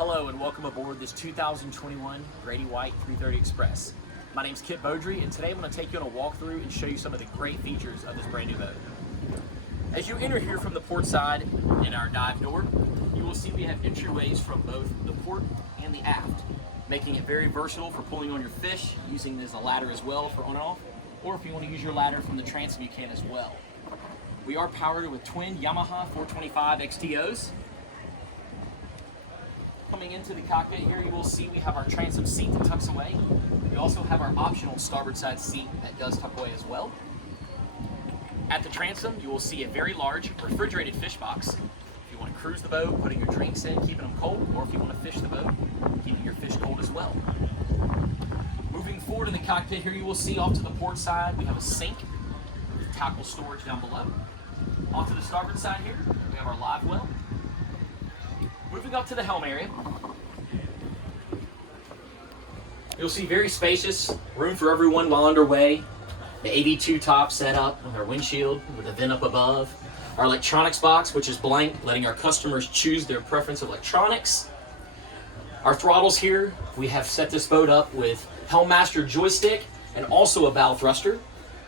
Hello and welcome aboard this 2021 Grady-White 330 Express. My name's Kip Beaudry, and today I'm going to take you on a walkthrough and show you some of the great features of this brand new boat. As you enter here from the port side in our dive door, you will see we have entryways from both the port and the aft, making it very versatile for pulling on your fish, using it as a ladder as well for on and off, or if you want to use your ladder from the transom, you can as well. We are powered with twin Yamaha 425 XTOs. Coming into the cockpit here, you will see we have our transom seat that tucks away. We also have our optional starboard side seat that does tuck away as well. At the transom, you will see a very large refrigerated fish box. If you want to cruise the boat, putting your drinks in, keeping them cold, or if you want to fish the boat, keeping your fish cold as well. Moving forward in the cockpit here, you will see off to the port side, we have a sink with tackle storage down below. Off to the starboard side here, we have our live well. Moving up to the helm area, you'll see very spacious, room for everyone while underway. The AV2 top set up with our windshield with a vent up above. Our electronics box, which is blank, letting our customers choose their preference of electronics. Our throttles here, we have set this boat up with Helm Master joystick and also a bow thruster.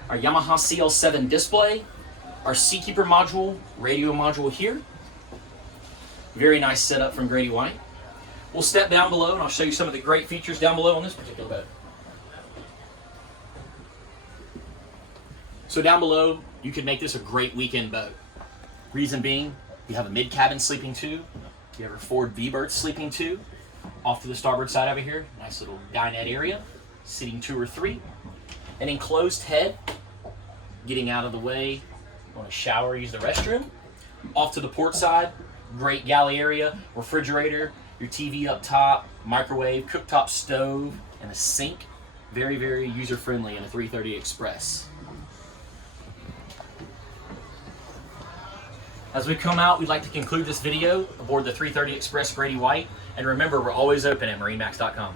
Our Yamaha CL7 display, our Seakeeper module, radio module here. Very nice setup from Grady-White. We'll step down below and I'll show you some of the great features down below on this particular boat. So down below, you could make this a great weekend boat. Reason being, you have a mid-cabin sleeping tube, you have a forward V-berth sleeping tube. Off to the starboard side over here, nice little dinette area, seating 2 or 3. An enclosed head, getting out of the way, you want to shower, use the restroom. Off to the port side, great galley area, refrigerator, your TV up top, microwave, cooktop stove, and a sink. Very, very user-friendly in a 330 Express. As we come out, we'd like to conclude this video aboard the 330 Express Grady-White. And remember, we're always open at MarineMax.com.